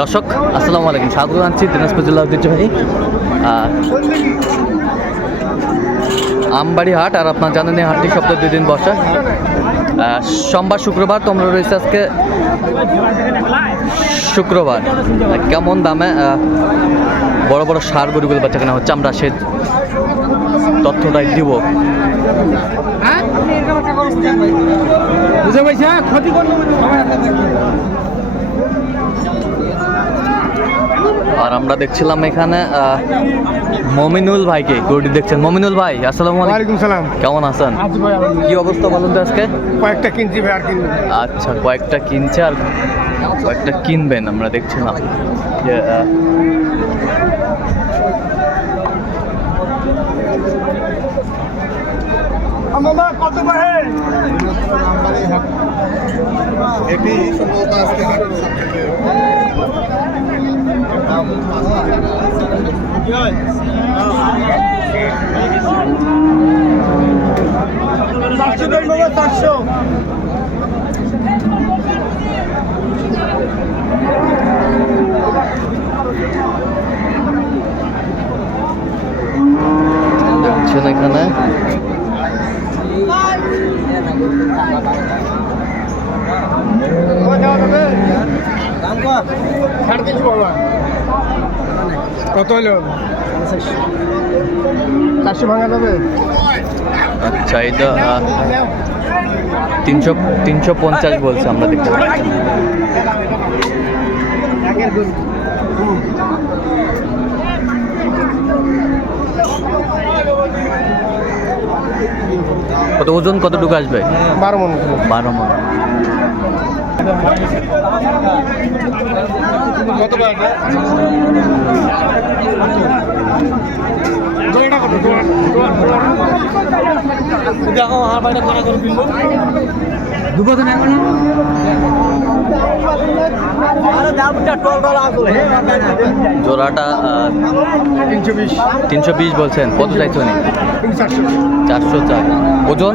দর্শক, আসসালামু আলাইকুম। স্বাগত জানাচ্ছি দিনাজপুর জেলা ঐতিহ্যবাহী আমবাড়ি হাট। আর আপনার জানেন, এই হাটটি সপ্তাহে দুই দিন বসে। সোমবার, শুক্রবার তোমরা রয়েছে আজকে শুক্রবার। কেমন দামে বড় বড় সার গরুগুলো বাচ্চা কেনা হচ্ছে, আমরা সে তথ্যটাই দিব। বুঝে পাইছা ক্ষতি আর আমরা দেখছিলাম এখানে মমিনুল ভাইকে। গরুটি দেখছেন? মমিনুল ভাই আসসালামু আলাইকুম। সালাম। কেমন আছেন? আজ ভাই আমি কি অবস্থা বলুন তো আজকে? কয়েকটা কিনছি ভাই আর কিনবো। আচ্ছা কয়েকটা কিনছে আর কয়েকটা কিনবেন আমরা দেখছিলাম। কত এটি সম্ভবত আজকে হাটের সবথেকে চারশো দেন বাবা চারশো দেখছেন এখানে সাড়ে তিনশো বাবা কত হলো? চারশো ভাঙা যাবে? আচ্ছা এটা আহ, তিনশো তিনশো পঞ্চাশ বলছে আমরা দেখতে পাচ্ছি। কত ওজন কতটুকু আসবে? বারো মন। বারো মন। কত দেখো করা করে কিনবো জোড়াটা তিনশো বিশ বলছেন। কত চাইছো নি চারশো। চারশো চার। ওজন?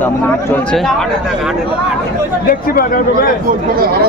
দাম চলছে দেখছি হারা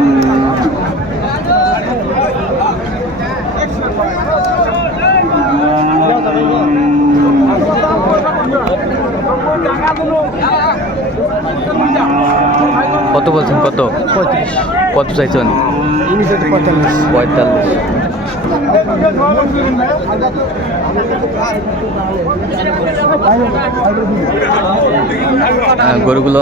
কত বলছেন? কত? কত চাইছেন? পঁয়তাল্লিশ। গরুগুলো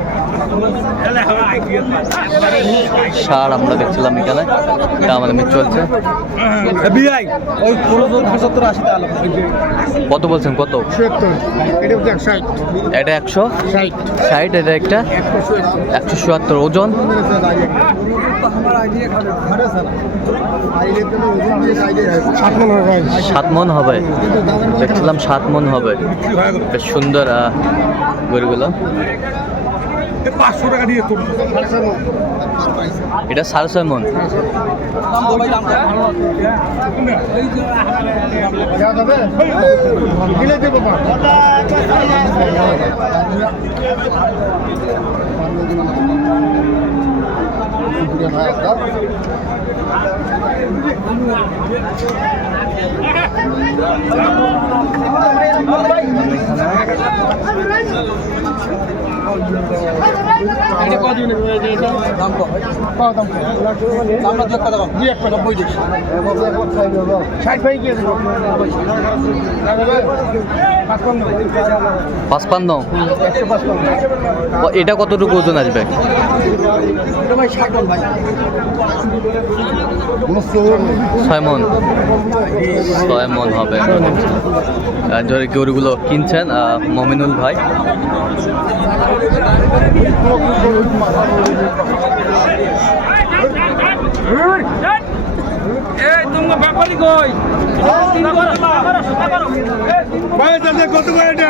সার আমরা দেখছিলাম এখানে চলছে পনেরো পঁচাত্তর আশি টাকা কত বলছেন কত? এটা এটা একশো? ষাট। এটা একটা? একশো চুয়াত্তর ওজন? সাত মন হবে। মন দেখছিলাম সাত মন হবে। বেশ সুন্দর গরুগুলো। পাঁচশো টাকা দিয়ে তোর এটা সাড়ে ছয় মন। দিলে দেবো ভাই গিয়ে দেবো পাঁচপান্ন। এটা কতটুকু ওজন আসবে? ছয় মন। ছয় মন হবে। আর গরুগুলো কিনছেন মমিনুল ভাই। কত করে এটা?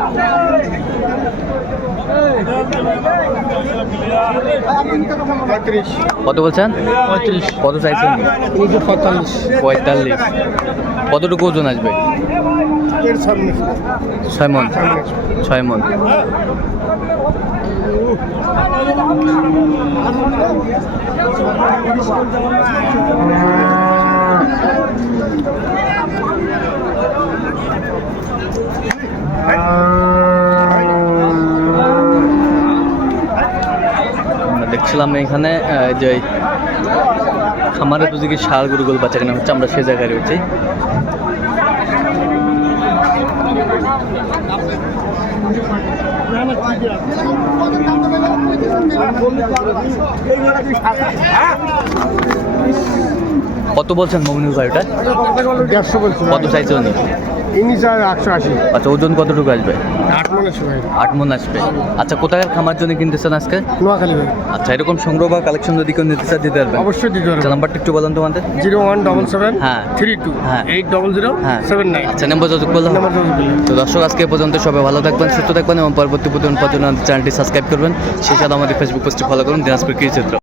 কত বলছেন? পঁয়ত্রিশ। কত চাইছেন? পঁয়তাল্লিশ। পঁয়তাল্লিশ। কতটুকু ওজন আসবে? ছয় মন। ছয় মন। আমরা দেখছিলাম এখানে যে খামারে তো দিকে সার গরুগুলো বাচ্চা কেনা হচ্ছে আমরা সে জায়গায় রয়েছি। কত বলছেন মমিনুল ভাই ওটা? কত চাইছে উনি? ইনিশ আর একশো আশি। আচ্ছা ওজন কতটুকু আসবে? আট মনে আট মন আসবে আচ্ছা কোথাকার খামার জন্য কিনতেছেন আজকে? নোয়াখালী ভাই। আচ্ছা এরকম সংগ্রহ বা কালেকশন যদি কেউ নিতে চায় দিতে পারবেন অবশ্যই দিতে আচ্ছা পারব নাম্বারটা একটু বলেন তোমাদের। জিরো ওয়ান ডবল সেভেন হ্যাঁ। থ্রি টু হ্যাঁ। এইট ডবল জিরো হ্যাঁ। Seven nine. আচ্ছা নম্বর যোগাযোগ করলাম। তো দর্শক আজকে পর্যন্ত সবাই ভালো থাকবেন সুস্থ থাকবেন এবং পরবর্তী প্রতিদিন পর্যন্ত চ্যানেলটি সাবস্ক্রাইব করবেন। সেই সাথে আমাদের ফেসবুক পেজটি ফলো করুন দিনাজপুর কৃষি চিত্র